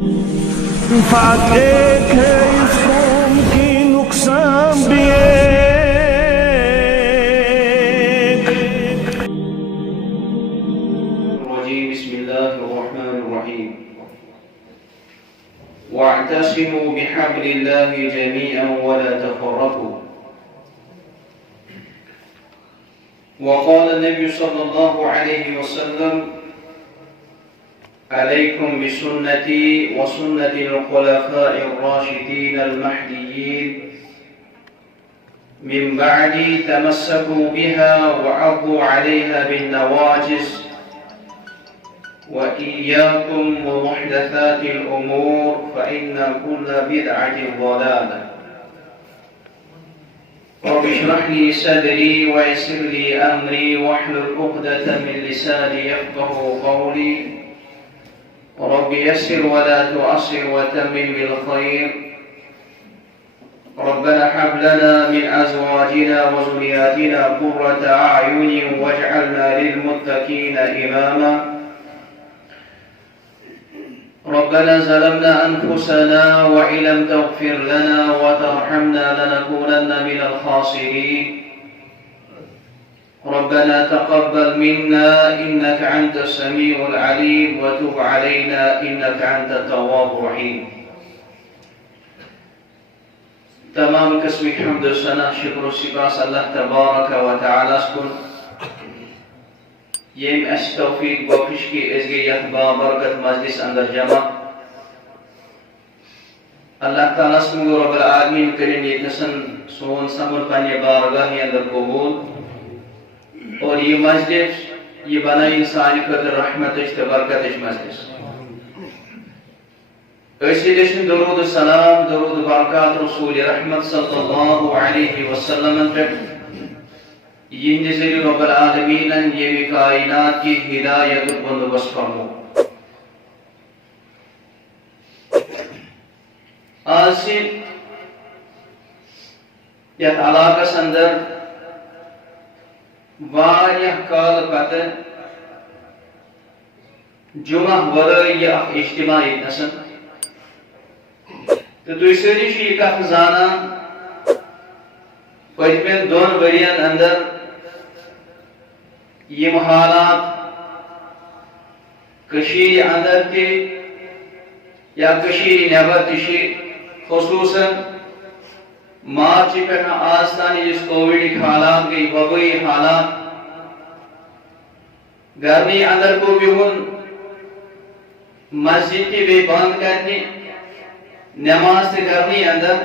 رفعت ایک ہے اس قوم کی نقصان بھی ایک. بسم الله الرحمن الرحيم. واعتصموا بحبل الله جميعا ولا تفرقوا. وقال النبي صلى الله عليه وسلم: عليكم بسنتي وسنة الخلفاء الراشدين المهديين من بعدي، تمسكوا بها وعضوا عليها بالنواجذ، وإياكم ومحدثات الأمور فإن كل بدعة ضلالة. رب اشرح لي صدري ويسر لي أمري واحلل عقدة من لساني يفقهوا قولي. رب يسر ولا تعسر وتمم بالخير. ربنا هب لنا من أزواجنا وذرياتنا قرة أعين واجعلنا للمتقين إماما. ربنا ظلمنا أنفسنا وإن لم تغفر لنا وترحمنا لنكونن من الخاسرين. ربنا تقبل منا إنك أنت السميع العليم وتب علينا إنك أنت التواب الرحيم. تمام قسم حمد و ثنا شکر و سپاس اللہ تبارک و تعالی کن یم اس توفیق بخش کی اس گئی یت بابرکت مجلس اندر جمع. اللہ تعالیٰ سنگو رب العالمین کریں یہ تسن سون سمر پانے بارگاہ اندر قبول اور یہ مجلس یہ بنائی انسانی قدر رحمت برکت مجلس. ایسی جشن درود السلام درود برکات رسول رحمت صلی اللہ علیہ وسلم پر یہ نظر رب العالمین یہ کائنات کی ہدایت بندوبست فرمو. آج سے یت علاقہ اندر واریہ کال پتہ جمعہ ورٲے اکھ اجتماع نسن تو تُہۍ سٲری چھِو یہِ کتھ زانان پٔتمٮ۪ن 2 ؤرین اندر یِم حالات کٔشیٖرِ اندر تہِ یا کٔشیٖرِ نٮ۪بر تہِ چھِ خصوٗصاً مارچ پٮ۪ٹھ آز تام یُس کووِڈٕکۍ حالات گٔے وبٲیی حالات گرنٕے اندر گوٚو بِہُن مسجد تہِ بیٚیہِ بنٛد کرنہِ نماز تہِ گرنٕے اندر.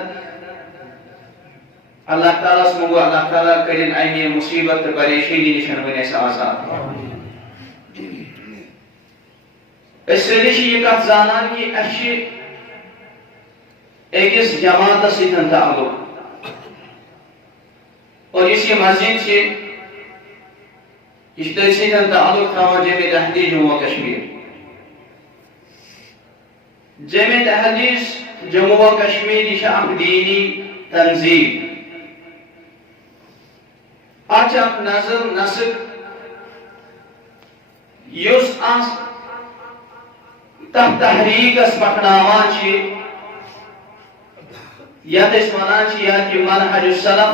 اللہ تعالیٰ منگو اللہ تعالیٰ کرن امہِ مصیبت تہٕ پریشٲنی نِش ؤنۍ اَسہِ آزاد. أسۍ سٲری چھِ یہِ کتھ زانان کہِ اَسہِ چھِ أکِس جماعتس سۭتۍ تعلق اور یُس یہِ مسجد چھِ یہِ چھِ تٔتھۍ سۭتۍ تعلق تھاوان جامع تحدیث جموں و کشمیر. جامع تحدیث جموں و کشمیر یہ اکھ دینی تنظیم. اچھا نظر نسق یُس اس تتھ تحریکس پکناوان چھ یتھ أسۍ ونان چھ یا کہ منہج السلف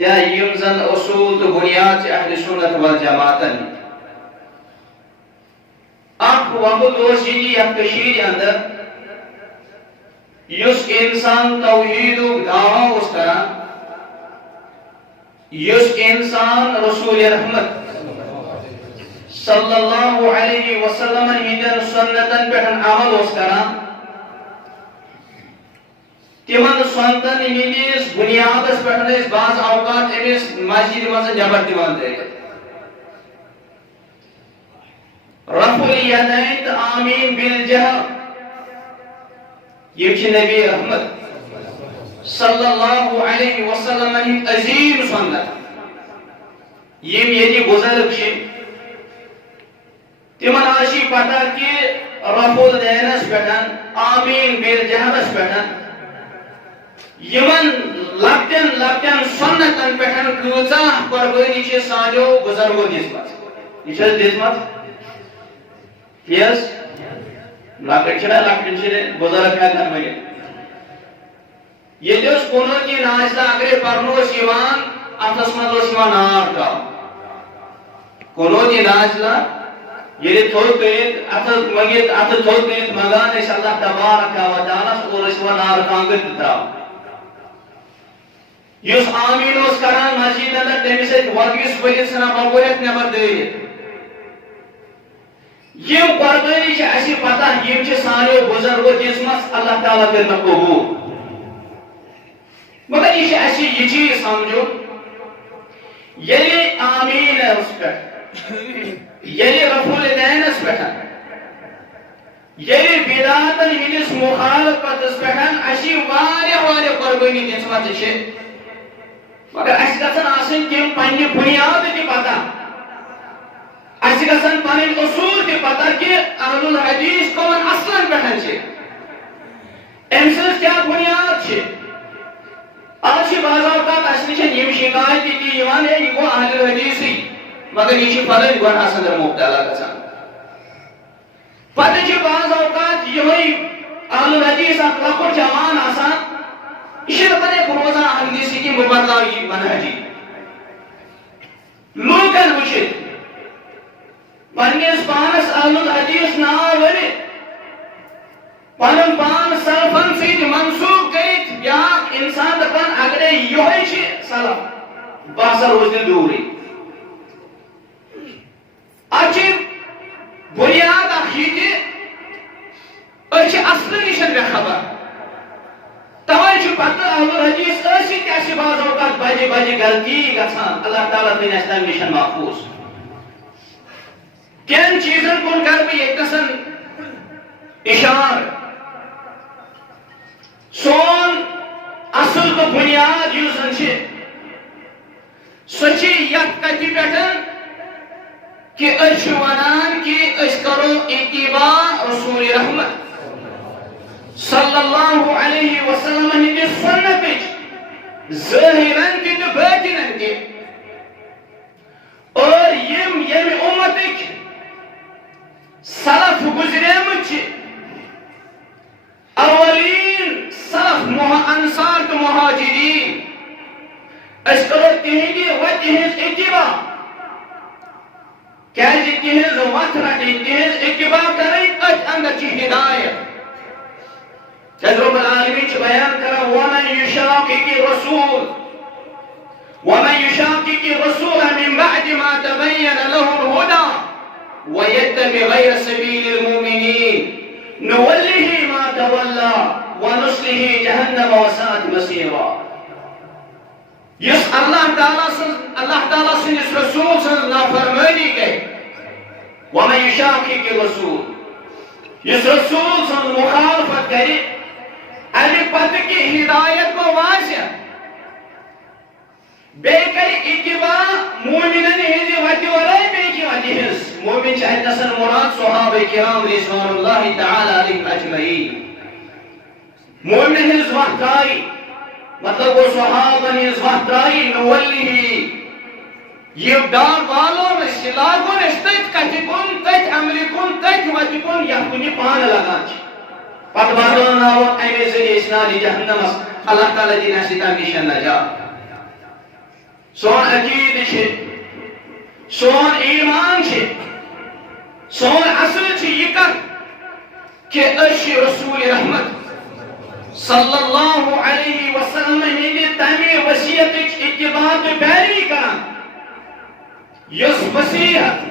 یا یم زن اصول تو بنیاد چھ اہل سنت والجماعتن. اکھ وقت اوس ییٚتہِ یتھ کٔشیٖرِ اندر یُس انسان توحیدُک دعوا اوس کران یُس انسان رسول رحمت صلی اللہ علیہ وسلم ہندین سنتن پہ عمل اوس کران تمن سنتن ہندس بنیادس پہ بعض اوقات امس مسجد مز نبر دِوان ترٲوِتھ. رفع الیدین تہٕ آمیٖن بالجہر یہ نبی رحمت صلی اللہ علیہ وسلم ہند عظیم سنت یم ییٚتہِ بزرگ چھِ تمن آسی پتہ کہ رفع الدینس پہ آمیٖن بالجہرس پہ یمن لکٹن لکٹن سنتن پہ کۭژاہ قربٲنی چھِ سانیو بزرگو دِژمٕژ. یہ دِژمٕژ یس لکٹنا بزرگ ہیکن ورنت یہ کنو کی ناشتہ اگر پرنو اتس مز نار ترا کنو کی ناشتہ یہ تھوت کرت اتھ مگت اتھ تھوت کرت منگان اللہ تبارک و تعالیٰ اور نار کانگر ترا اس آمین کران مسجد اندر تمس ورگس ورت ثنا بپورت نبر دت یہ قربانی اسی پتہ یہ سانو بزرگو دسمس اللہ تعالیٰ کر قبول مگر یہ اسی یہ چیز سمجھو یلی آمین اس پہ یلی رفول دین اس پہ یلی بداتن ہنس مخالفت اس پہ اسی وارے قربانی دسمت مگر اس گژھن آسن تم پنہ بنیاد تہ پتہ اس گژھن پن اصول تہ پتہ کہ اہل الحدیث کمن اصلن پہ ام سز کیا بنیاد آج بعض اوقات اس نش یم شکایت تہ یہ گو اہل الحدیثی مگر یہ فلن گناہس اندر مبتلا گژھان پتہ بعض اوقات یہ اہل الحدیث اکھ لکٹ جوان آسان یہ دپان روزان اہل حدیثی کی مبدلا یہ منہجی لوکن وچھت پنس پانس اہل الحدیث ناو ورت پن پان سلفن ست منسوب کرت بیاکھ انسان دپان اگر یہ سلف بہسا روز دوری اچھے بنیاد اخ یہ اصل نشن بے خبر توے پتہ اہل الحدیث ثت بعض اوقات بجے غلطی گژھان اللہ تعالیٰ تھین اس تم نشن محفوظ کن چیزن کن کر بہ یتنسن اشار سون اصل تو بنیاد یس زن یت کتھ پہ کہ ونان کہ کرو اتباع رسول رحمت صلی اللہ علیہ وسلم ہندس سنت ظاہرن تہ باطنن تہ اور یم امت سلف گزریمت اولین سلف انصار تو مہاجرین اس کرو تہندِ و تہنز اتباع کیازِ تہنز وتھ رٹن تہنز اتباع کریں ات اندر ہدایت رب العالمین بیان کرا ومن يشاقق الرسول من بعد ما تبين له الهدى ويتبع غير سبيل المؤمنين نوله ما تولى ونصله جهنم وساءت مصيرا يس الله تعالى سنس رسول سن نافرمانی گئی ومن يشاقق الرسول يس رسول سن مخالفت کرے امی پتہ کی ہدایت کو واضح بے کری اتباع مومنن ہنزی وتی ورائی بے کی وتی ہنز مومن چاہت نسل مراد صحابہ کرام رضوان اللہ تعالی علیہم اجمعین مومن ہنز وقت آئی مطلب وہ صحابہ ہنز وقت آئی نولی یہ دار والوں میں سلاغوں نے تیت کتی کن تیت عملی کن تیت وتی کن یا کنی پان لگا چھ پتہ بادلنا ہو ایمے ذریعہ اسنادی جہنم اللہ تعالی دین حسیتا میشن نجات سون عقید چھے سون ایمان چھے سون اصل چھے یہ کر کہ اشی رسول رحمت صلی اللہ علیہ وسلم ہندی تیمی وسیعت اتباع پیروی کران یس وسیعت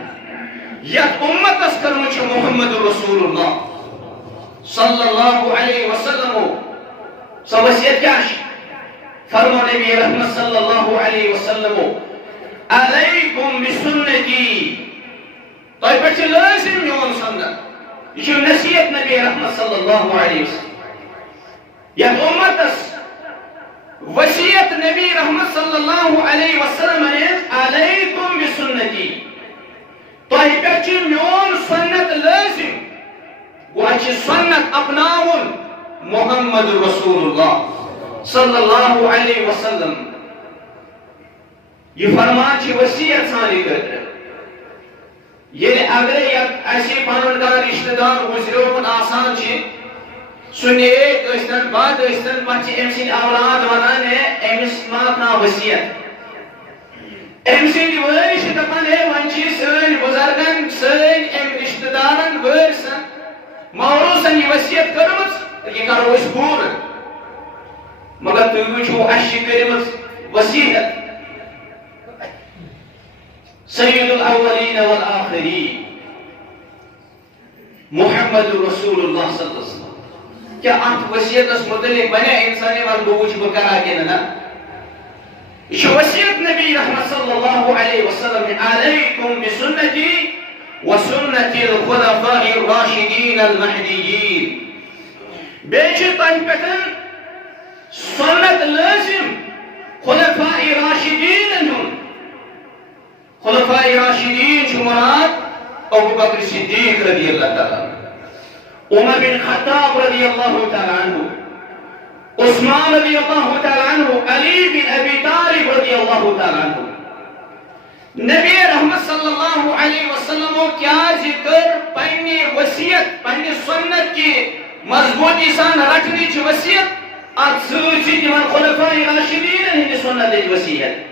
یت امت اسکر مجھے محمد رسول اللہ صلی اللہ علیہ وسلم سو وسیعت کیا ہے فرمو نبی رحمت صلی اللہ علیہ وسلم علیکم بسنتی تو یہ پچھ لازم یون سنت یہ نصیحت نبی رحمت صلی اللہ علیہ وسلم یا امتس وسیعت نبی رحمت صلی اللہ علیہ وسلم علیکم بسنتی تو یہ پچھ یون سنت لازم وچ سنت اپناون محمد رسول اللہ صلی اللہ علیہ وسلم یہ فرمان چھ وسیعت سانی کرتے یعنی اگر اسی پنن کانٛہہ رشتہٕ دار گزریومُت آسان چھِ سُہ نیک ٲسۍتن بد ٲسۍتن پتہٕ چھِ أمۍ سٕنٛدۍ اولاد ونان ہے أمِس ما کانٛہہ وصیت أمۍ سٕنٛدۍ وٲرۍ چھِ دپان ہے وۄنۍ چھِ سٲنۍ بُزرگن سٲنۍ أمۍ رشتہٕ دارن وٲرثن موروثن یہِ وصیت کٔرمٕژ تہٕ یہِ کرو أسۍ پوٗرٕ مگر تُہۍ وٕچھِو اَسہِ چھِ کٔرمٕژ وصیت سید الاولین والآخرین محمد رسول اللہ صلی اللہ علیہ وسلم کیا اتھ وصیتس متعلق بنے انسان وقت بہ وچھ بہ کرا کِنہٕ نہ یہ چھُ وصیت نبی رحمت صلی اللہ علیہ وسلم علیکم بسنتی وسنت الخلفاء الراشدین المہدیین بیٚیہِ چھِ تۄہہِ پٮ۪ٹھ سنت لازم خلفاء راشدین ہُنٛد خلفاء راشدین چھُ مراد ابو بکر صدیق رضی اللہ تعالیٰ عنہ عمر بن خطاب رضی اللہ تعالیٰ عنہ عثمان رضی اللہ تعالیٰ عنہ علی بن ابی طالب رضی اللہ تعالیٰ عنہ نبی رحمت صلی اللہ علیہ وسلم کیا ذکر پننہِ وصیت پننہِ سنت کی مضبوطی سان رٹنٕچ وصیت اتھ سۭتۍ چھِ دِوان خلفاء راشدین ہٕنٛدِ سنتٕچ وصیت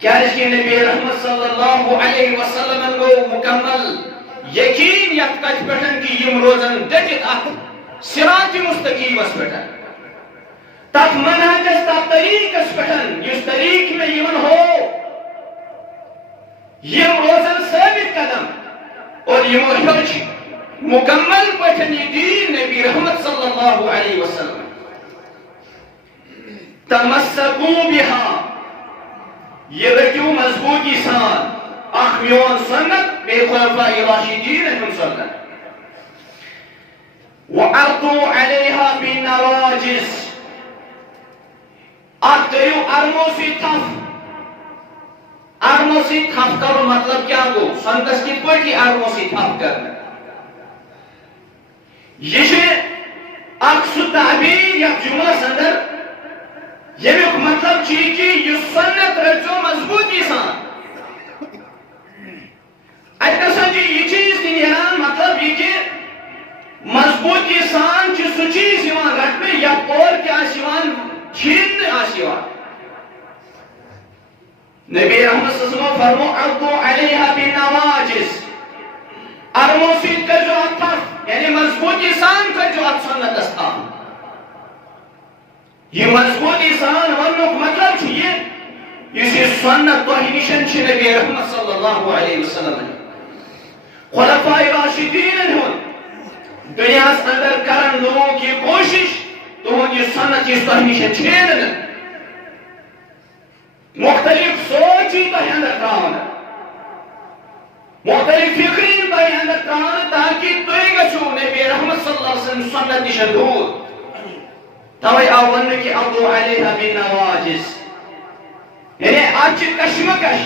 کیازکہ نبی رحمت صلی اللہ علیہ وسلم گو مکمل یقین یتھ کتھ پٮ۪ٹھ کہ یم روزن ڈٹِتھ اتھ صراط مستقیمس پٮ۪ٹھ تتھ منہجس تتھ طریقس پٮ۪ٹھ یُس طریق میں یمن ہو یم روزن ثابت قدم اور یمو ہیوٚچھ مکمل پٲٹھۍ یہ دین نبی رحمت صلی اللہ علیہ وسلم تمسکو بها یہ رکھیو مضبوطی سان اخ میون سنت بے خلفاء راشدین ہن سنت وعرضوا عليها بالنواجز اتریو ارمو سی تھف کرو مطلب کیا گو سنتس کی پٹی ارمو سی تھف کرنا یہ اخ سو تعبیر یا جملہ سندر یہ مطلب کہ یہ سنت رچو مضبوطی سان اتنا جی یہ چیز نیران مطلب یہ کہ مضبوطی سان سو چیز رٹنے یا اور کیا چھین نبی رحمت صلی اللہ علیہ وسلم فرمو عضو علیہا بالنواجز ارمو سید کر جو اتھا یعنی مضبوطی سان کر جو ات سنت استان یہ مضبوطی سان ونک مطلب یہ سنت تۄہہِ نِشن چھِ نبی رحمت صلی اللہ علیہ وسلم خلفاء راشدین ہُنٛد دنیاہس اندر کرن لوگ یہ کوشش تہنٛد یہ سنت یُس تۄہہِ نِشن چھیٚنہٕ نہٕ مختلف سوچ تۄہہِ اندر تراونہٕ مختلف فکری تۄہہِ اندر تراونہٕ تاکہ تُہۍ گژھِو نبی رحمت صلی اللہ علیہ وسلم سنت نِشن دوٗر توے آو وننہٕ کہ عضو علیہا بالنواجز یعنی آج کشمکش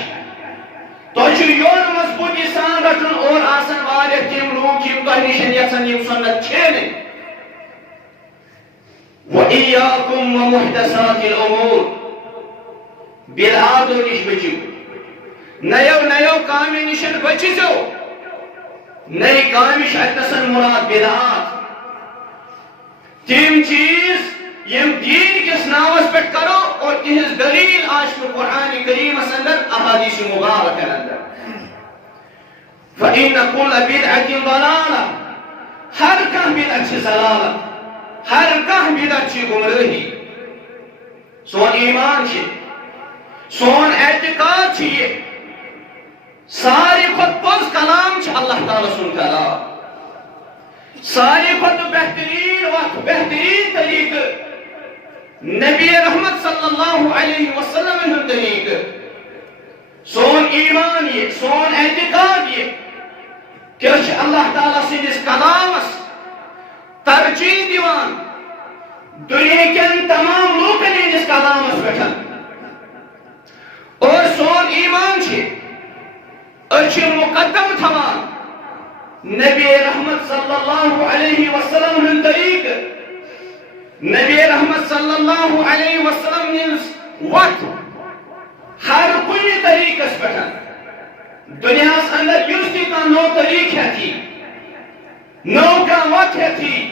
تو یور مضبوطی سان رٹن اور آسن واریاہ تِم لوگ یم تۄہہِ نِشن یژھان یم سنت چھیٚنٕنۍ وإياكم ومحدثات الأمور بدعاتو نِش بٔچِو نَیو کامہِ نِشن بٔچِزیو نئی کامہِ چھِ اتنَسن مراد بدعات تِم چیز یم دین کس ناوس پہ کرو اور تہذ دلیل آج قرآن کریم اندر احادیث مبارک اندر فإن كل بدعة ضلالة ہر کانٛہہ بدعت چھِ ضلالت ہر کانٛہہ بدعت چھِ گمرٲہی سون ایمان چھِ سون اعتقاد چھِ یہ ساروی کھۄتہٕ پوٚز کلام چھِ اللہ تعالیٰ سُنٛد کلام ساروی کھۄتہٕ بہتریٖن وقت بہتریٖن طریقہٕ نبی رحمت صلی اللہ علیہ وسلم ہُنٛد طریقہٕ سون ایمان یہ سون اعتقاد یہ کہ أسۍ چھِ اللہ تعالیٰ سٕنٛدِس کلامس ترجیح دِوان دُنیاہکٮ۪ن تمام لوٗکن ہٕنٛدِس کلامس پٮ۪ٹھ اور سون ایمان چھِ أسۍ چھِ مقدم تھاوان نبی رحمت صلی اللہ علیہ وسلم ہُنٛد طریقہٕ نبی رحمت صلی اللہ علیہ وسلم ہٕنٛز وتھ ہر کُنہِ طریقس پٮ۪ٹھ دنیا اندر یس تہ کانٛہہ نوٚو طریقہٕ ہیٚتھی نوٚو کانٛہہ وتھ ہیٚتھی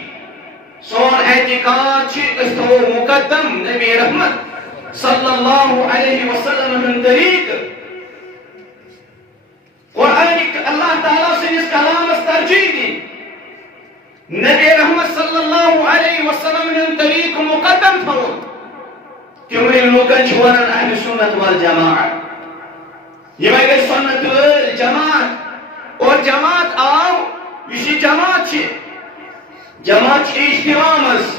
سون اعتقاد چھ أسۍ تھاوو مقدم نبی رحمت صلی اللہ علیہ وسلم ہُنٛد طریقہٕ قرآنک اللہ تعالیٰ سٕنٛدِس کلامس ترجیح دِنۍ نبی رحمت صلی اللہ علیہ وسلم ہُنٛد طریقہٕ مقدم تھاوُن تمے لوکن چھ ونان اہل سنت والجماعت یمے گئی سنت والجماعت اور جماعت آو یہ جماعت جماعت اجتماع مز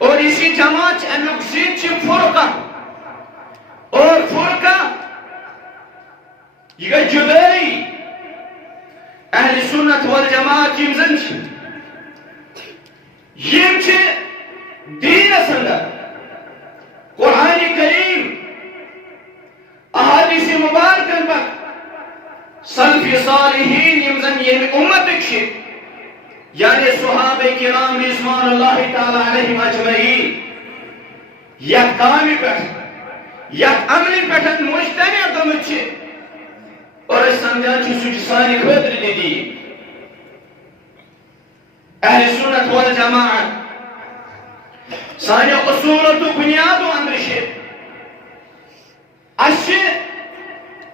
اور اسی جماعت امیک ضد فرقہ اور فرقہ یہ گئی جدائی اہل سنت والجماعت یم زن یم دینس اندر قرآن کریم احادیث مبارکن پر سلف صالحین یم زن یم امتک یعنی صحابہ کرام رضوان اللہ تعالی علیہم اجمعین یت کامہ پہ یت عمل پہ مجتمع گمت اور اس سمجھان سہ سانہ خاطر دین اہل سنت والجماعت سانہ اصولت و بنیادو اندر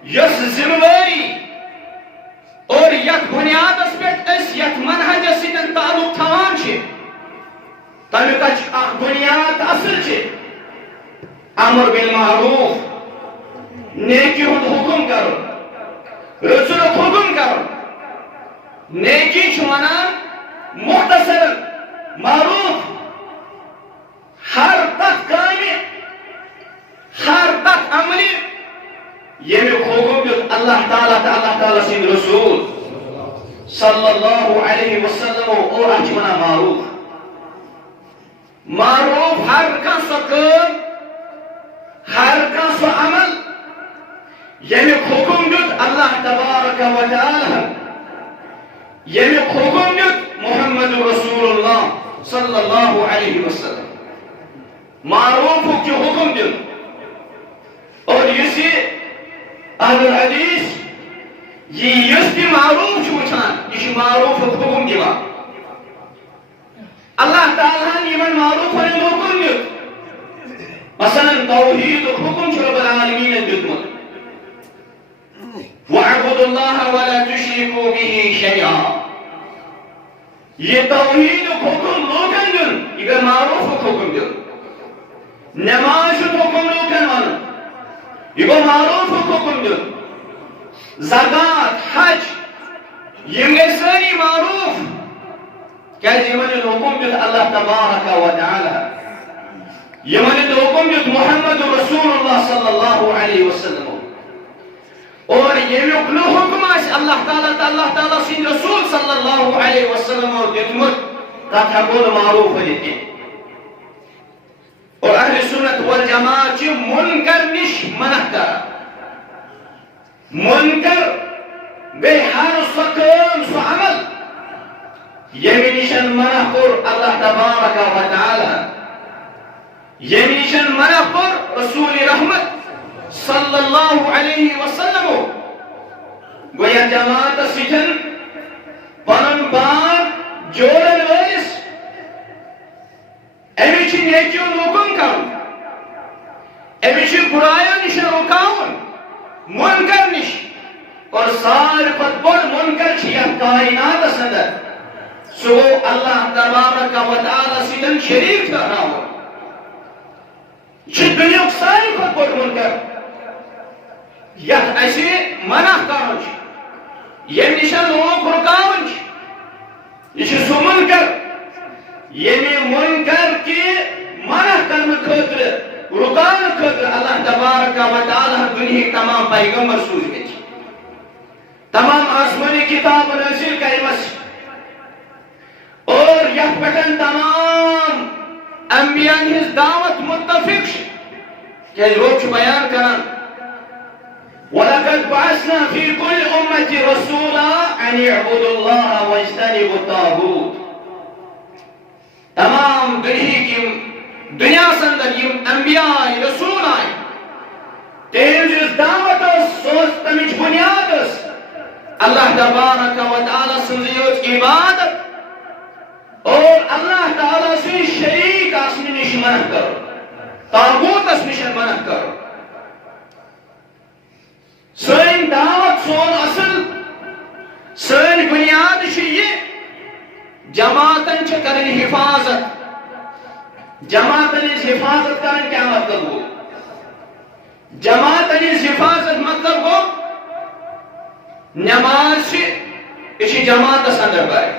یس ذمہ داری اور یت بنیادس پہ یت منہجس ستن تعلق تھوان تمیک اخ بنیاد اصل امر بالمعروف نیکی ہند حکم کرو رسولک حکم کرو نیکی ونان مختصر معروف ہر تک کامہ ہر تک عمل یمیک حکم دیت اللہ تعالی سند رسول صلی اللہ علیہ وسلم اور اتھ ونان معروف معروف ہر کانٛہہ سۄ کٲم ہر کانٛہہ سۄ عمل یمیک حکم دیت اللہ تبارک و تعالی یمیک حکم دیت محمد رسول اللہ صلی اللہ علیہ وسلم معروف کی حکم دن اور یہ اہل الحدیث یہ معروف وچان یہ معروف حکم دیوان اللہ تعالیٰ یمن معروف حکم دیت مثلا توحید حکم رب العالمین دیتمت وَاعْبُدُوا اللَّهَ وَلَا تُشْرِكُوا بِهِ شَيْئًا یہ توحید حکم لوکن دن یہ معروف حکم دن نماز حکم لوکن ون یہ معروف حکم دن زکات حج یم گئی ساری معروف کیا یمن حکم دن اللہ تبارک و تعالی یمن حکم دن محمد رسول اللہ صلی اللہ علیہ وسلم اور یمیک نو حکم اللہ تعالیٰ سند رسول صلی اللہ علیہ وسلم دیتمت تتھ ہیکو معروف ونتھ اور اہل سنت والجماعت منکر نش منع کر منکر گئی ہر سو کام سو عمل یمی نشن منع کور اللہ تبارک و تعالی یمی نشن منع کور رسول رحمت صلی اللہ علیہ وسلم گویا جماعت سجن پنن بار جوڑن ولس امیچ نیکیو حکم کرن امیچ برایو نش رکاون منکر نش اور سار پت بڑ منکر چھ کائنات اندر سو اللہ تبارک و تعالی سجن شریف ٹھہراون چھ دنیا ساری پت بڑ منکر یت اسی منع کرن یم نشن لوگ رکاون یہ سہ منکر یمی منکر کی منع کرنے خاطر رکاون خاطر اللہ تبارک و تعالی دنیا تمام پیغمبر سوزمت تمام آسمانی کتاب نازل کرمس اور یت پہ تمام انبیاء ہز دعوت متفق کہ لوگ بیان کران وَلَقَدْ بَعَثْنَا فِي كُلِّ أُمَّةٍ رَسُولًا أَنِ اعْبُدُوا اللَّهَ وَاجْتَنِبُوا الطَّاغُوتَ تمام دنیا اندر یم انبیاء رسول آئے تہذ دعوت سوز تمچ بنیاد اللہ تبارک و تعالی سنزیوت عبادت اور اللہ تعالی سے شریک آسنی نش منع کرو تاغوت اس نش منع کرو سن دعوت سون اصل سن بنیاد یہ جماعتن چھ کرن حفاظت جماعتن حفاظت کرن کیا مطلب ہو جماعتن حفاظت مطلب ہو نماز اسی جماعت اندر پائے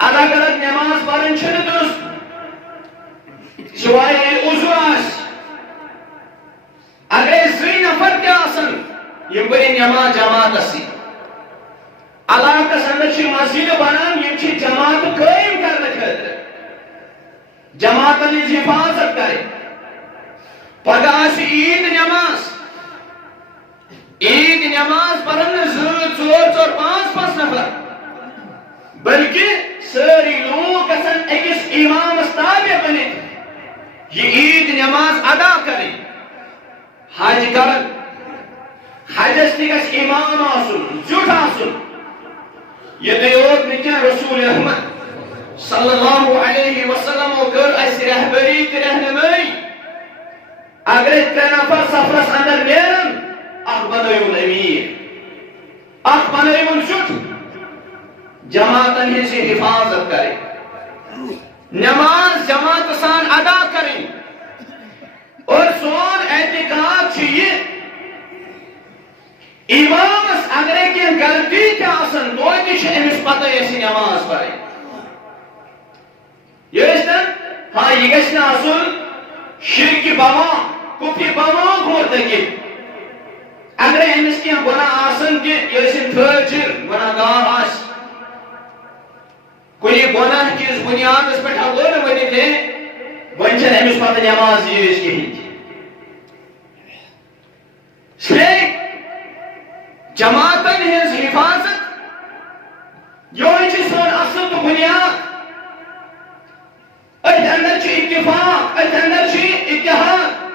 الگ الگ نماز پڑھن چھن درست سوائے عذر آس اگر زی نفر کیا آسن یہ بڑی نماز جماعت اسی علاقہ اندر چھ مسجد بنان یہ چھ جماعت قائم کرنے خاطر جماعت حفاظت کرے پگہ عید نماز عید نماز پڑھن ژور ژور پانچ پانچ نفر بلکہ ساری لوگ گژھن أکِس امامس تابع بنِتھ یہ عید نماز ادا کریں حج کرن حجس تہ گژھِ امام آسن زیُٹھ آسن یہ یوت نہ کینٛہہ رسول احمد صلی اللہ علیہ وسلم کر اس رہبری تہ رہنمائی اگر ترے نفر سفرس اندر نیرن اخ بنٲیون امیر اخ بنٲیون زیُٹھ جماعتن ہنز حفاظت کرے نماز جماعت سان ادا کریں اور سون اعتقاد یہ امامس اگر کی غلطی تہ آسن توتہ امس پتہ اس نماز پڑھیں یہ ہاں یہ گژھِ نہٕ آسُن شرک بما کفر بما مرتکب اگر امس کی گناہ آسن کہ یہ فاجر گناہ گار آس کنی گناہ کس بنیاد پہ ہو ورنت ون چھ امس پتہ نماز یہ کہین جماعتن ہنز حفاظت یہ سن اصل تو بنیاد ات اندر اتفاق ات اندر اتحاد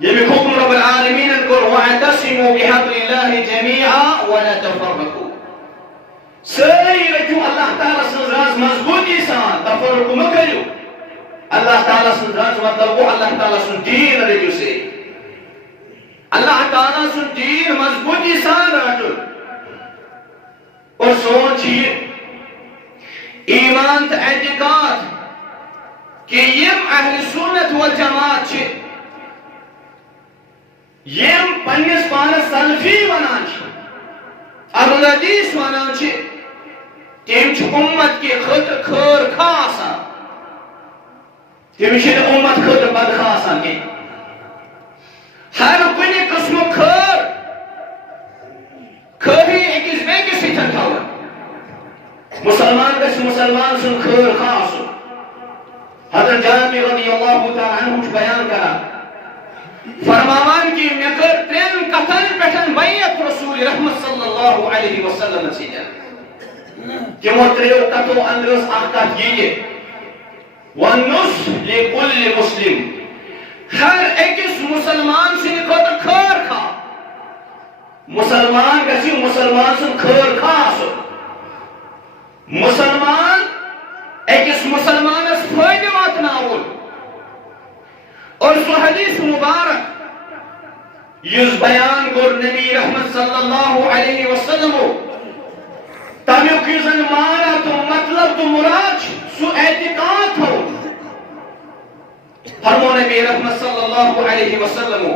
یہ حکم رب العالمین کور واعتصموا بحبل اللہ جميعا ولا تفرقوا ساری رکھو اللہ تعالی سن راز مضبوطی سان تفرق مہ کرو اللہ تعالی سن راز مطلب وہ اللہ تعالی سن دین رکھو سے اللہ تعالی سن دین مضبوطی سان رکھو اور سوچیے ایمان تا اعتقاد کہ یم اہل سنت والجماعت چھ یم پنس پانس سلفی ونان چھ ابو الحدیث ونان چھ تم چھ امت کے خطر خیر خواہ آسان تم چھ امت خطر بدخواہ آسان کی ہر کنی قسم خیری اکس بیکس سیتھن تھاون مسلمان گژھِ مسلمان سن خیر خواہ آسن حضرت جابر رضی اللہ تعالی عنہ بیان کران فرماوان کی مے کر ترین کتن پٹھن بیعت رسول رحمت صلی اللہ علیہ وسلم سۭتۍ تمو تریو کتو اندر اکھ کتھ یہ وَالنُّصْحُ لِكُلِّ مُسْلِمٍ ہر اکس مسلمان سن خطر خیر خواہ مسلمان گژھِ مسلمان سن خیر خواہ آسن مسلمان اکس مسلمانس فائدہ واتناون اور سو حدیث مبارک یس بیان کور نبی رحمت صلی اللہ علیہ وسلم تمیک یزن مانا تو مطلب تو مراد سو اعتقاد ہو فرمو نبی رحمت صلی اللہ علیہ وسلم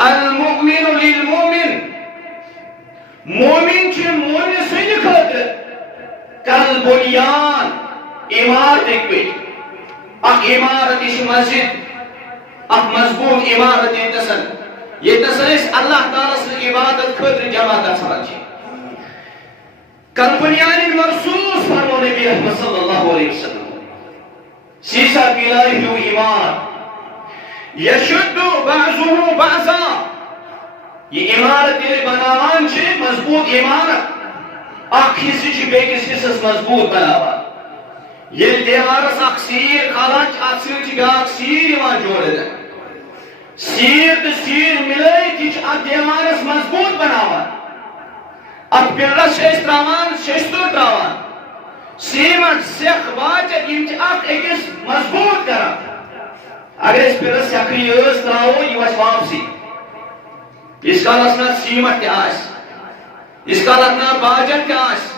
المؤمن للمؤمن مومن چھ مومن سند خاطر کل بنیان عمارت ایک اخ عمارت اس مسجد اخ مضبوط عمارت یہ تسن اللہ تعالی سے عبادت خاطر جمع گژھان کل بنیان مرصوص فرمو نبی رحمت صلی اللہ علیہ وسلم سیسا پلائی ہو عمارت یشد بعضه بعضا یہ عمارت یہ بناوان چھ مضبوط عمارت اخ حصہ چھ بیکس حصس مضبوط بناوان یہ دیوارس اخ سیر کھالان ات سۭتۍ بیاکھ سیر یوان جوڑنہٕ سیر تو سیر ملٲیِتھ یہ ات دیوارس مضبوط بناوان ات پلرس تراوان ششتر تراوان سیمنٹ سیخ واجد یم اخ اکس مضبوط کران اگر اس پلرس سیکھنی تراو یہ وس واپسی اس کالس نا سیمنٹ تس اس کالس نا باجر تس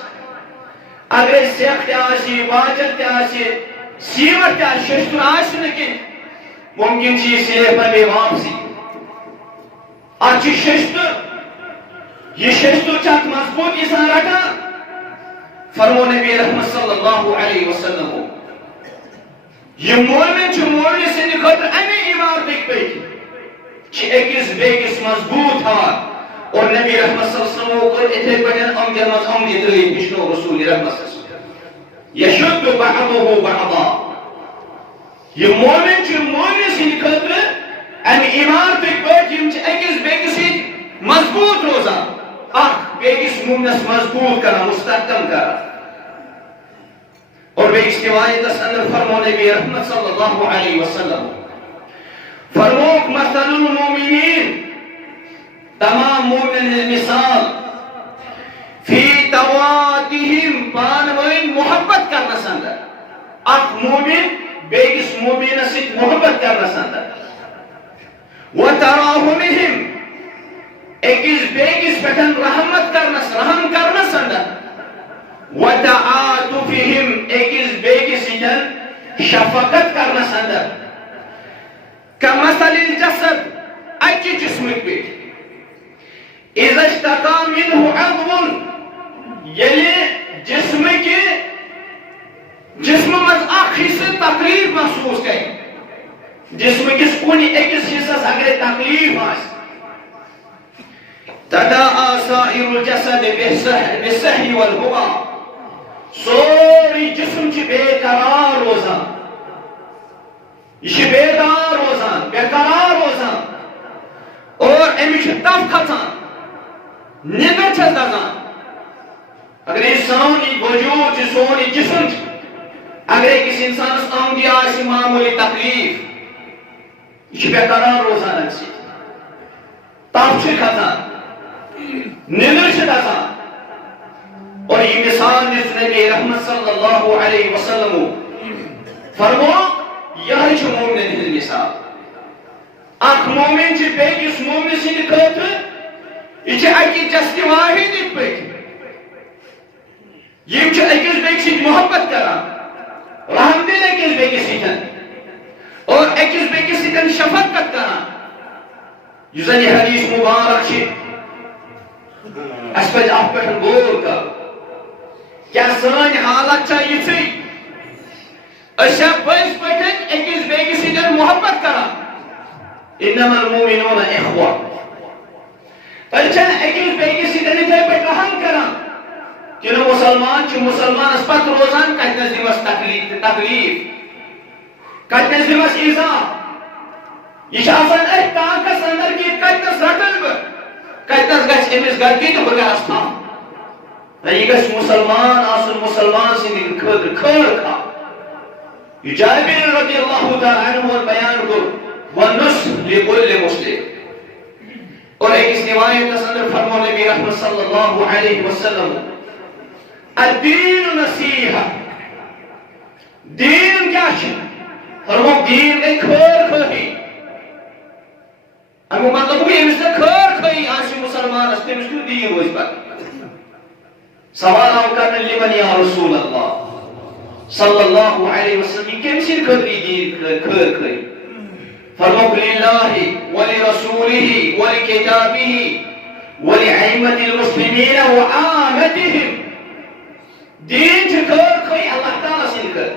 اگر سیخ تہ باجر تہ سیمنٹ تہ ششتر آن ممکن یہ سیف پہ واپسی ات ششتر یہ ششتر چھ مضبوط انسان رٹان فرمو نبی رحمت صلی اللہ علیہ وسلم یہ مومن مومن سند خاطر امی عمارت پہ اکس بیکس مضبوط ہان اور نبی رحمت صلی اللہ علیہ وسلم کر اتھے پہ امجد مز امجد ہشنو رسول رحمت صلی اللہ علیہ وسلم یشد بعضه بعضا یہ مومن سند خاطر امی عمارت پہ اکس بیکس مضبوط روزان اخ بیکس مومنس مضبوط کرا مستحکم کرا اور بیکس روایت اندر فرمو نبی رحمت صلی اللہ علیہ وسلم فرموک مثل المؤمنین تمام مومن مثال فی توادہم پانوین محبت کرنا سندر اخ مومن بیکس مومن سے محبت کرنا سندر وتراہمہم اکس بیکس پٹھن رحمت کرنس رحم کرنس اندر وتعاطفہم اکس بیکس سۭتۍ شفقت کرنس اندر کمثل الجسد اکہِ جسمٕکۍ پٲٹھۍ اذا اشتكى منه عضو ییٚلہِ جسم مز اکھ حصہٕ تکلیف محسوس کرِ جسم کس کُنہِ أکِس حصس اگر تکلیف آسہِ تداعى سائر الجسد بالسهر والهوى سوري جسم چھ بے قرار روزان یہ بیدار روزان بے قرار روزان اور امچ تف کھسان نیندر چھس دزان اگر انسان وجود سون جسم اگر کسی انسان آمدی آسی معمولی تکلیف یہ بے قرار روزان اسی تف چھ کھسان نیندر چھ دزان اور یہ مثال دس نبی رحمت صلی اللہ علیہ وسلم فرمو یہ چھ مومن ہند مثال اخ مومن چھ بیکس مومن سند خاطر یہ چھ اکی جسد واحد پہ یہ چھ اکس بیکس سۭتۍ محبت کران رحم دل اکس بیکس سۭتۍ اور اکس بیکس سۭتۍ شفقت کران یہ زن یہ حدیث مبارک چھ اس پہ آپ پہ غور کر کیا سانی حالت چاہیے تھی اشیا پس پٹھن اکس بیکس سۭتۍ محبت کران انما المؤمنون اخوہ تلچن اکس بیکس سۭتۍ اتھے پہ رحم کران کہ مسلمان چھ مسلمان اس پت روزان کتنس دمس تکلیف کتنس دمس ایزا یہ آسان ایک طاقت اندر کی کتنس رٹن بہ کتنس گھس امس گرکی تو بہ گھس تھام یہ گھس مسلمان آسن مسلمان سند خاطر کھڑ کھا یہ جابر رضی اللہ تعالی عنہ بیان کو ونصح لكل مسلم اور ایک اس روایت اندر فرمو نبی رحمت صلی اللہ علیہ وسلم الدین نصیحہ دین کیا ہے فرمو دین گئی کھڑ کھڑی اگر مطلب کہ امس نے کھڑ کھڑی آسی مسلمان اس تمس کیوں دین روز پر سوال آو کرنے لمن یا رسول اللہ صلی اللہ علیہ وسلم کم سن خطری دین کھڑ کھڑی فرمو للہ ولرسولہ ولکتابہ ولعیمت المسلمین وعامتہم دین چھ کھڑ کھڑی اللہ تعالیٰ سن کھڑ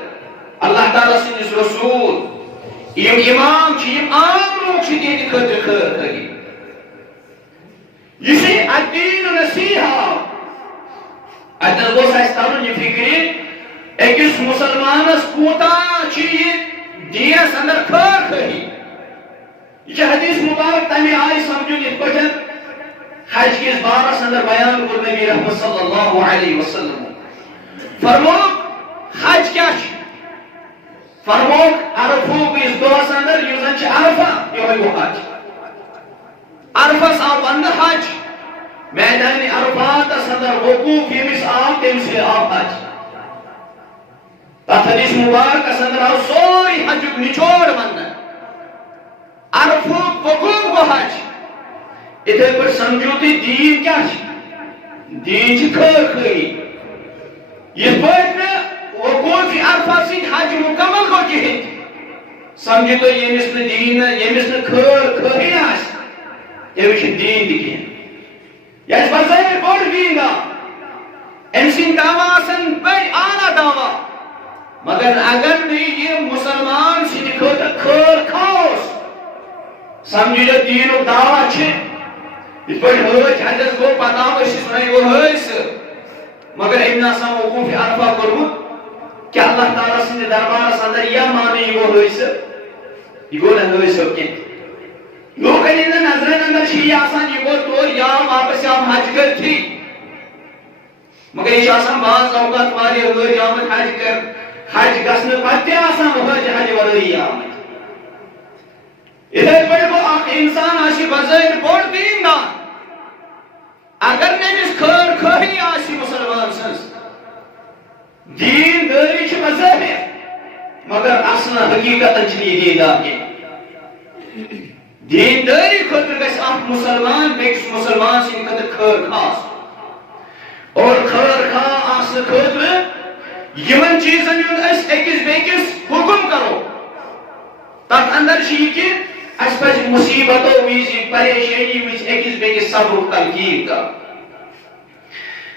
اللہ تعالیٰ سن اس رسول یم امام چھ یم عام لوگ چھ دین خطر کھڑ کھڑی یہ سے الدین نصیحہ اتنا گوس آستانو یہ فکری ایکس مسلمانس کوتا چھ دینس اندر کھڑ کھڑی یہ حدیث مبارک تمہیں آئی سمجھو یہ پٹھن حج کے اس بارس اندر بیان کو نبی رحمت صلی اللہ علیہ وسلم فرمو حج کیا چھ فرمو عرفو کی اس دوس اندر یوزن چھ عرفہ یہ ہوئی وہ حج عرفہ صاحب اندر حج میدان عرفات اندر وقوف یمس آو تم سے آو حج تتھ حدیث مبارک اندر آو سوری حجک نچوڑ ون عرفک وقوف گو حج اتھے پر سمجھو تی دین کیا دین چھ خیر خیری یہ پہ وقوف عرفہ سے حج مکمل گو کہین سمجھو تو یمس نے دین یمس نے خیر خیری آس یمس دین دکھین یس بظاہر بوڑ دین دا انسین دعویٰ آسن بڑی آنا دعویٰ مگر اگر نہیں یہ مسلمان سے دکھو تو خیر کھوس سمجھو جو دین و دعویٰ چھے اس پر حج حجز کو پتا ہو اس سنائی وہ حج مگر ابن آسان وقوف عرفہ کرو کہ اللہ تعالیٰ سے دربار سندر یا مانے یہ وہ حج یہ گو نہ حج سکیں لوگ انہیں نظرین اندر شیئی آسان یہ وہ تو یا واپس ہم حج کر تھی مگر یہ آسان بعض اوقات مارے حج آمد حج کر حج گسن پتے آسان حج حج ورہی آمد ادھر پر وہ انسان آشی بظاہر بوڑ دین دا اگر نیمس خیر خواہی آشی مسلمان سنس دین داری چھ بظاہر مگر اصلا حقیقت چلی دین دا کے دین داری خطر گس آپ مسلمان بیکس مسلمان سن قدر خیر خاص اور خیر خواہ آس خطر یمن چیزن یون اس ایکس بیکس حکم کرو تک اندر شیئی کی اس پر مصیبتوں ویزی پریشانی ویز ایکس بیکس صبر تلقین کا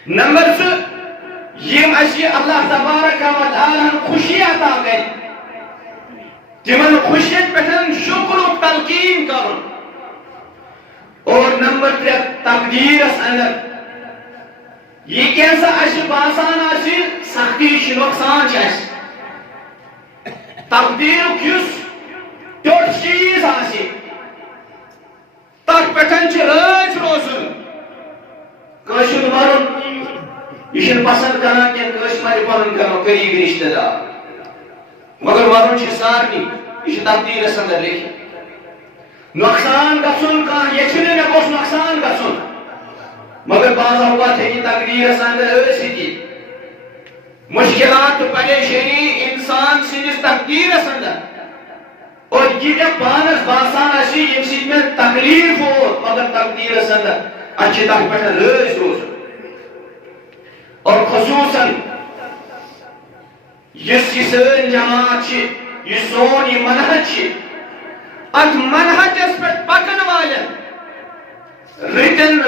نمبر سے یم اسی اللہ تبارک و تعالیٰ خوشی عطا گئی تمن خوشیت پٹھن شکر و تلقین کرن اور نمبر 3 تقدیر اس اندر یہ کیسا اسی باسان اسی سختی چھ نقصان چھ تقدیر کیس توٹ چیز آسی تک پٹھن چھ راج روزن کاشن مارن یہ پسند کرنا کہ کاش ماری پرن کرو قریبی رشتہ دار مگر مارن چھ سارنی یہ تقدیر اس اندر لکھی نقصان گسن کا یہ چھنے میں کچھ نقصان گسن مگر بعض اوقات ہے کہ تقدیر اس اندر ایسی کی مشکلات پریشانی انسان سنس تقدیر اس اندر اور یہ پانس باسان اسی یمسید میں تکلیف ہو مگر تقدیر اس اندر اچھی تک پٹھا رز روز اور خصوصاً یہ سن جماعت چھ یہ سون یہ منہج چھ ات منہج اس پر پکن والے ریتن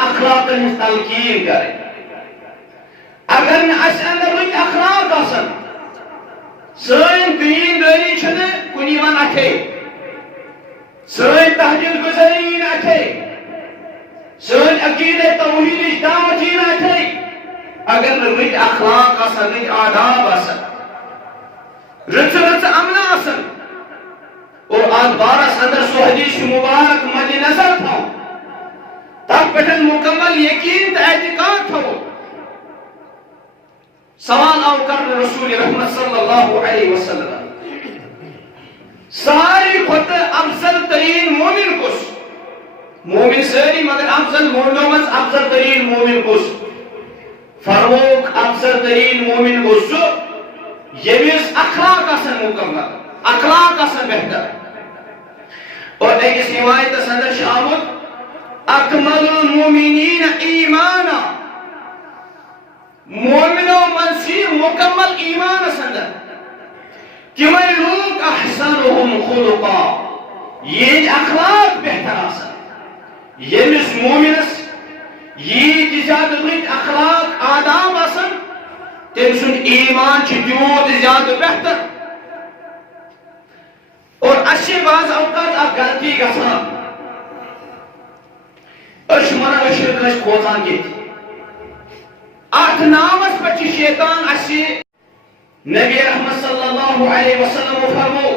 اخلاق تلقین کریں اگر نہ اس اندر رت اخلاق آسن سن دین داری چھنے کنی ون اٹھے سن تحجد گزارین اٹھے سن عقید توحید دعوتین اٹھے اگر نہ رت اخلاق آسن رت آداب آسن رت عمل آسن اور آج بارس اندر سو حدیث مبارک مد نظر تھا تب پٹھن مکمل یقین تا اعتقاد تھا سوال آو کر رسول رحمت صلی اللہ علیہ وسلم ساری خود افضل ترین مومن کس مومن ساری مگر افضل مومن افضل ترین مومن کس فاروق افضل ترین مومن کس یمیز اخلاق آسن مکمل اخلاق آسن بہتر اور ایک اس روایت اندر شامل اکمل المومنین ایمانا مومنوں منسی مکمل ایمان سندر تمہیں لوگ احسنهم خلقا یہ اخلاق بہتر آسن یمس مومنس یہ تجاد رت اخلاق آداب آسن تم سن ایمان چھ دیوت زیادہ بہتر اور اچھے بعض اوقات آپ غلطی گسان اش منا اشر کش کھوتان گیت ات نامس پچ شیطان اسی نبی رحمت صلی اللہ علیہ وسلم فرمو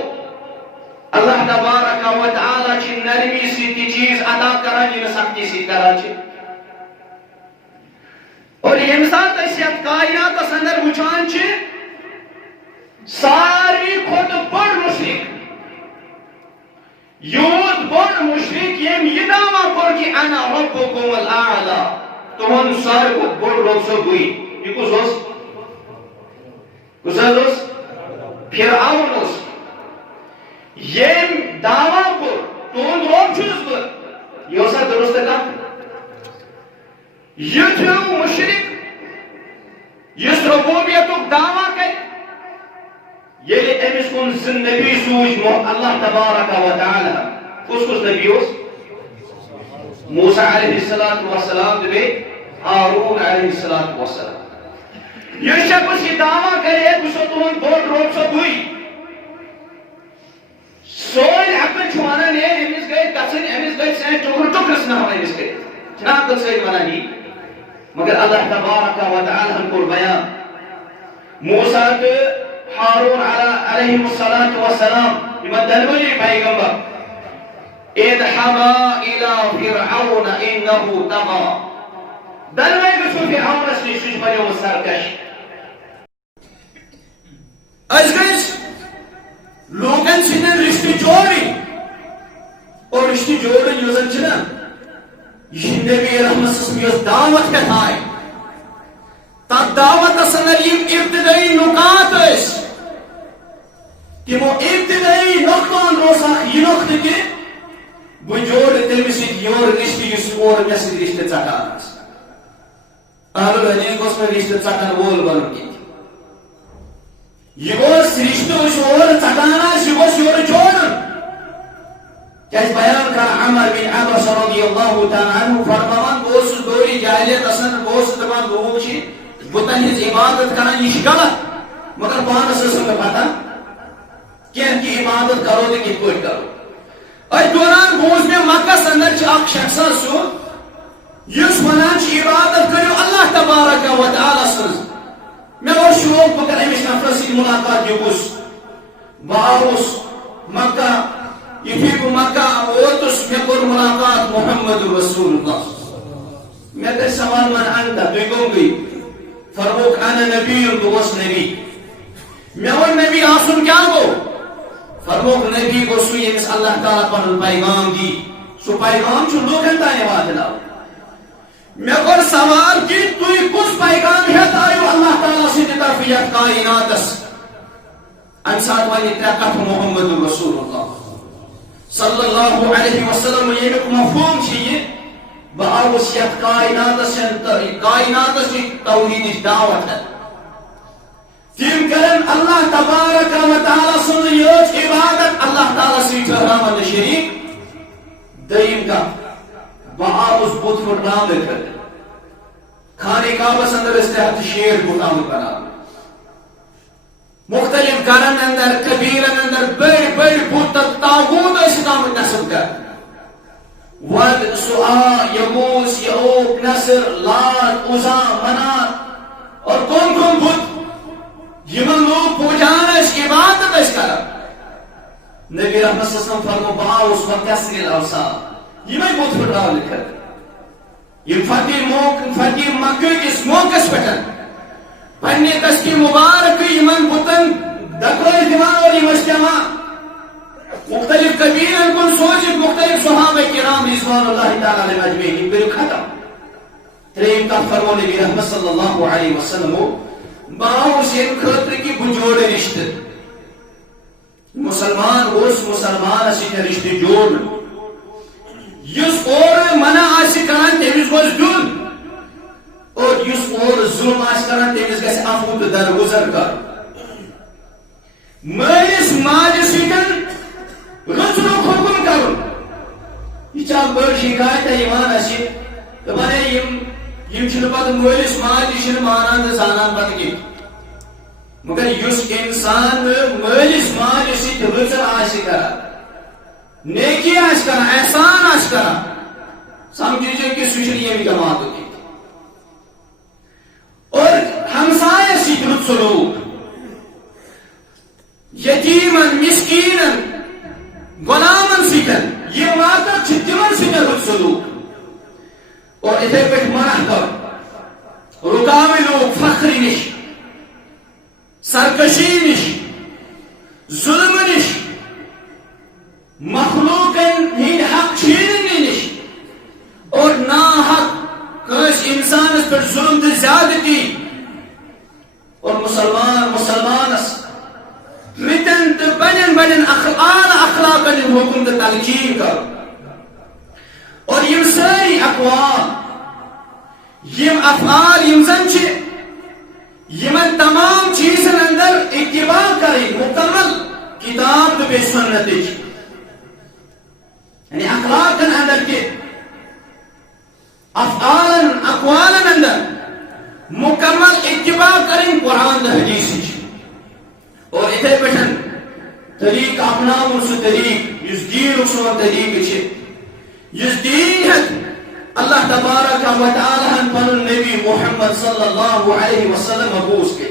اللہ تبارک و تعالی چھ نرمی سی تی چیز عطا کران یہ سختی سی کران چھ اور یہ ساتھ اسیت کائنات اندر وچان چھ ساری خود بڑ مشرک یود بڑ مشرک یم یہ دعویٰ کور کہ انا ربکم الاعلی تہن ساروی کھۄتہٕ بوٚڑ رۄب چھُسو بٕے یہ کُس اوس کُس حظ اوس فرعون اوس یم دعویٰ کور تہنٛد رۄب چھُس بہٕ یہ اوسا درست کتھ یہ چھُ مشرک یس ربوبیتُک دعویٰ کرِ ییٚلہِ أمِس کُن زٕ نبی سوٗزۍ اللہ تبارک و تعالی کُس کُس نبی اوس موسیٰ علیہ الصلوۃ والسلام تہٕ بیٚیہِ ہارون علیہ الصلوۃ والسلام یہِ شخص یہِ دعویٰ کرِ ہے بہٕ چھُسو تُہُنٛد بوٚڑ رۄب چھُسو بٕے سٲنۍ عقل چھُ وَنان ہے أمِس گٔے گژھٕنۍ أمِس گٔے سٲنۍ ٹُکرٕ ٹُکرٕ ژھٕناوٕنۍ أمِس کٔرِتھ چھِنا عقل سۭتۍ وَنان یی مگر اللہ تبارک و تعالی ہن کوٚر بیان موسیٰ تہٕ ہارون علیہ الصلوۃ والسلام یمن دۄنوٕنی پیغمبر اذهبا الى فرعون انه طغى دۄنوے گٔژھِو فرعونس نِش سُہ چھُ بنیومُت سرکش أسۍ گٔژھۍ لوٗکن سۭتۍ رشتہٕ جوڑٕنۍ اور رشتہٕ جوڑٕنۍ یُس زن چھِنا یہ نبی رحمت صلی اللہ علیہ وسلم دعوت پہ آئے تب دعوت اصل یم ابتدائی نکات اس تمو ابتدائی نقطان روز اخ یہ نقطہ کہ بہ جوڑ تمس سۭتۍ یور رشتہٕ یُس اور مےٚ سۭتۍ رشتہٕ ژٹان آسہِ اہل الحدیث گوٚژھ نہٕ رشتہٕ ژٹن وول بنُن کینٛہہ یہ گوٚژھ رشتہٕ یُس اور ژٹان آسہِ یہ گوٚژھ یورٕ جوڑُن کیٛازِ بیان کر عمر بن عبس رضی اللہ تعالی عنہ فرمان بہٕ اوسُس دوری جاہلیت آسان بہٕ اوسُس دپان لوٗکھ چھِ بُتن ہٕنٛز عبادت کران یہ چھِ غلط مگر پانس ٲسٕم نہٕ پتہ کینٛہہ کہ عبادت کرو تہٕ کِتھ پٲٹھۍ کرو اتھ دوران بوٗز مےٚ مکس اندر چھُ اکھ شخصا سُہ یُس ونان چھُ عبادت کٔرِو اللہ تبارک و تعالی سٕنٛز مےٚ اوس شوق بہٕ کرٕ أمِس نفرس سۭتۍ ملاقات یہِ کُس بہٕ آوُس مکہ یُتھُے بہٕ مکہ ووتُس مےٚ کوٚر ملاقات محمد رسول اللہ مےٚ کٔرۍ سوال من انت تُہۍ کٕم گٔے فرموک انا نبی بہٕ گوٚژھ نبی مےٚ ووٚن نبی آسُن کیٛاہ گوٚو فرموک نبی گوٚو سُہ ییٚمِس اللہ تعالیٰ پنُن پیغام دی سُہ پیغام چھُ لوٗکن تانۍ واتناوُن مےٚ کوٚر سوال کہ تُہۍ کُس پیغام ہٮ۪تھ آیِو اللہ تعالیٰ سٕنٛدِ طرفہٕ یتھ کائناتس امہِ ساتہٕ ونہِ ترٛےٚ کتھٕ محمد رسول اللہ صلی اللہ علیہ وسلم ییٚمیُک مفہوم چھُ یہِ بہٕ آوُس یتھ کائناتس توحیدٕچ دعوت تم کرن اللہ تبارک و تعالی سٕنٛز یٲژ عبادت اللہ تعالیٰ سۭتۍ ٹھہراوان نہٕ شریٖک دوٚیِم کتھ بہٕ آوُس بُت پھٕٹراونہٕ خٲطرٕ خانہ کعبس اندر ٲسۍ 306 بُت آمٕتۍ بناونہٕ مختلف گرن اندر قبیلن اندر بڑی بڑی بت تاغوت ٲسۍ آمٕتۍ نصب کرنہٕ ود سعا یغوث یعوق نصر لات عزا منات اور کون کون بت یمن لوگ پوجان ٲسۍ عبادت ٲسۍ کران نبی رحمت صلی اللہ علیہ وسلم فرمو بہٕ آوُس وکسر الاوثان یمے بت پھٕٹراونہٕ خٲطرٕ یم فتح مکہ کِس موقعس پٮ۪ٹھ پننہِ دستی مبارک یمن بتن دکٲے دِوان اور یم ٲسۍ پٮ۪وان مختلف قبیلن کُن سوزِتھ مختلف صحابہ کرام رضوان اللہ تعالیٰ علیہم اجمعین یم کٔرِو ختم ترٛیٚیِم کتھ فرمو نبی رحمت صلی اللہ علیہ وسلم بہٕ آوُس ییٚمہِ خٲطرٕ کہ بہٕ جوڑٕ رشتہٕ مسلمان اوس مسلمانس سۭتۍ رشتہٕ جوڑُن یُس اورٕ منع آسہِ کران تٔمِس گوٚژھ دیُن اور یُس اور ظلم آسہِ کران تٔمِس گژھِ عفو تہٕ درگُزر کرُن مٲلِس ماجہِ سۭتۍ رٕژنُک حُکُم کرُن یہِ چھِ اکھ بٔڑ شِکایت یِوان اَسہِ دپان ہے یِم چھِنہٕ پتہٕ مٲلِس ماجہِ چھِنہٕ مانان تہٕ زانان پتہٕ کینٛہہ مگر یُس انسان مٲلِس ماجہِ سۭتۍ رٕژن آسہِ کران نیکی آسہِ کران احسان آسہِ کران سمجھیٖزیو کہ سُہ چھُنہٕ ییٚمہِ جماعتُک اور ہمسایس سۭتۍ رُت سلوٗک یتیٖمن مسکیٖنن غلامن سۭتۍ یِم واتان چھِ تِمن سۭتۍ رُت سلوٗک اور اِتھے پٲٹھۍ منع کرُن رُکاوٕنۍ لوٗکھ فخرٕ نِش سرکشی نِش ظُلمہٕ نِش مخلوٗقن ہٕنٛدۍ حق پن حکم تو تلقین کر اور یم ساری اقوال یم افعال یم زن یمن تمام چیزن اندر اتباع کریں مکمل کتاب تو بے سنت یعنی اخلاقن اندر کے افعالن اقوالن اندر مکمل اتباع کریں قرآن و حدیث اور اتھے پٹھن طریق اپناؤن سو طریق یس دین سون طریق یس دین ہے اللہ تبارک و تعالی پن نبی محمد صلی اللہ علیہ وسلم مبعوث کے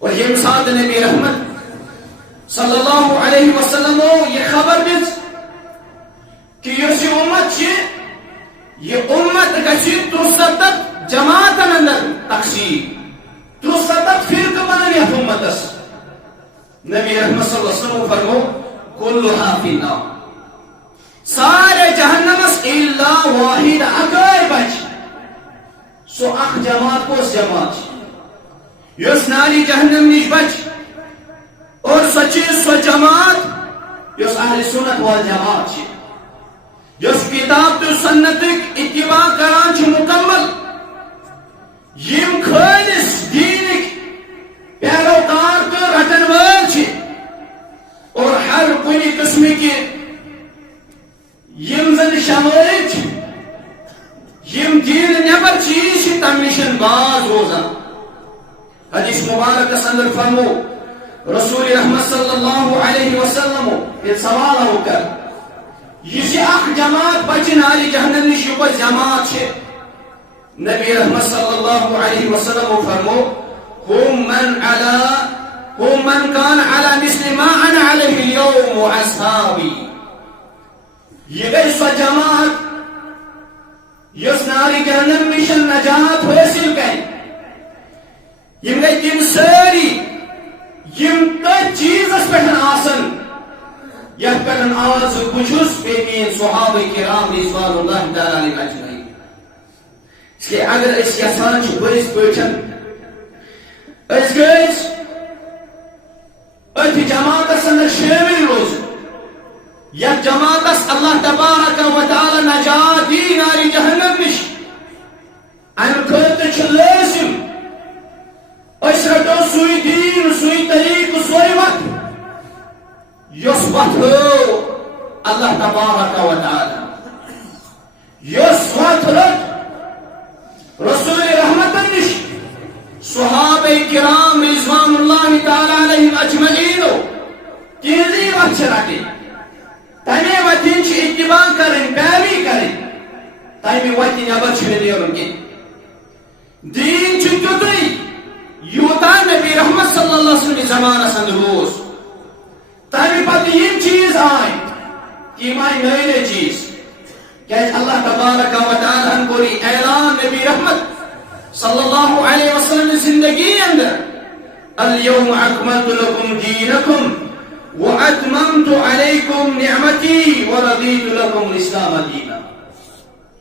اور یم ساتھ نبی رحمت صلی اللہ علیہ وسلم یہ خبر دس کہ یہ امت یہ امت گژھِ 63 جماعتن اندر تقسیم 63 فرقہ بنن یتھ امتس نبی رحمت صلی اللہ علیہ وسلم فرمو کلھا فی النار سارے جہنمس الا واحد اکے بچ سو اخ جماعت کو جماعت یس ناری جہنم نش بچ اور سو جماعت یس اہل سنت والجماعت یس کتاب تو سنت اتباع کران مکمل یم خالص دینک پیروکار تو رٹن وال اور ہر کن قسم کی یم زن شمائل یم دین نبر چیز تم نشن باز روزان حدیث مبارک اندر فرمو رسول رحمت صلی اللہ علیہ وسلم یہ سوال ہو کر یہ اخ جماعت بچن علی جہنم نش یہ جماعت نبی رحمت صلی اللہ علیہ وسلم فرمو هم من كان على مثل ما انا عليه اليوم واصحابي یہ گئی سو جماعت یس ناری جہنم مشن نجات حاصل کریں یم گئی تم ساری یم تہ چیزس پہ آسن یتھ پہ آز بچس بے صحابہ کرام رضوان اللہ تعالی علیہم اجمعین اس لیے اگر اس یسان بڑس پٲٹھۍ اس گٔژھۍ أتھۍ جماعتس اندر شٲمِل روزُن یتھ جماعتس اللہ تبارک و تعالی نجات دی ناری جہنم نش ام خاطر چھ لازم اس رٹو سوئی دین سوئی طریق سوئی وقت یس وقت ہو اللہ تبارک و تعالی یس وقت رٹ رسول رحمت نش صحابہ کرام رضوان اللہ تعالی علیہم اجمعین تیزی وقت رٹے تمہیں وتین اتباع کریں پیروی کریں تمہیں وتین نبر نیرن کی دین تیوتھے یوتا نبی رحمت صلی اللہ علیہ وسلم زمانس اندر روز تمہیں پتہ یم چیز آئے یم آئے نئے نئے چیز کیا اللہ تبارک و تعالی کو اعلان نبی رحمت صلی اللہ علیہ وسلم زندگی اندر اليوم اکملت لکم دینکم وَأَتْمَمْتُ عَلَيْكُمْ نِعْمَتِي وَرَضِيتُ لَكُمُ الْإِسْلَامَ دِينًا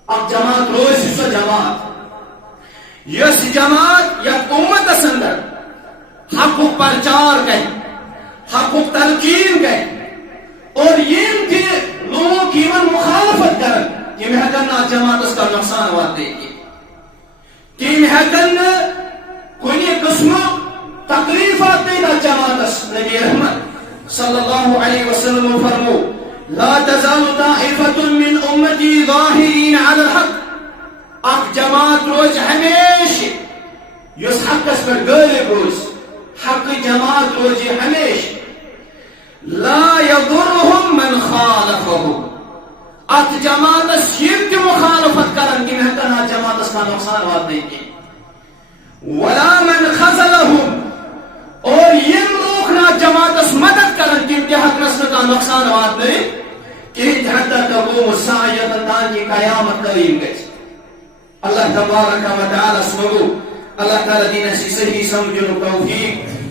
اب جماعت روز سو جماعت یس جماعت یا امت اندر حق پرچار گئے حق تلقین گئے اور یم کہ لوگ یمن مخالفت کرن تم ہیکن جماعت کا نقصان واتے تم ہیکن کنی قسم تکلیفات دے جماعت نبی رحمت صلی اللہ علیہ وسلم فرمو لا تزال طائفة من امتی ظاہرین علی الحق اک جماعت روز ہمیشہ یس حقس پر غالب روز حق جماعت روز ہمیشہ لا یضرهم من خالفهم ات جماعت یم کی مخالفت کرن کی ہیکن جماعت کا نقصان وات دیں گے ولا من خذلهم اور یم لوگ نہ جماعت مدد کرن تم کے حق نسل کا نقصان وات نہیں کہ حتی تقوم الساعۃ تاکہ قیامت قریب گئے اللہ تبارک و تعالی سمجھو اللہ تعالی دین سے صحیح سمجھو توفیق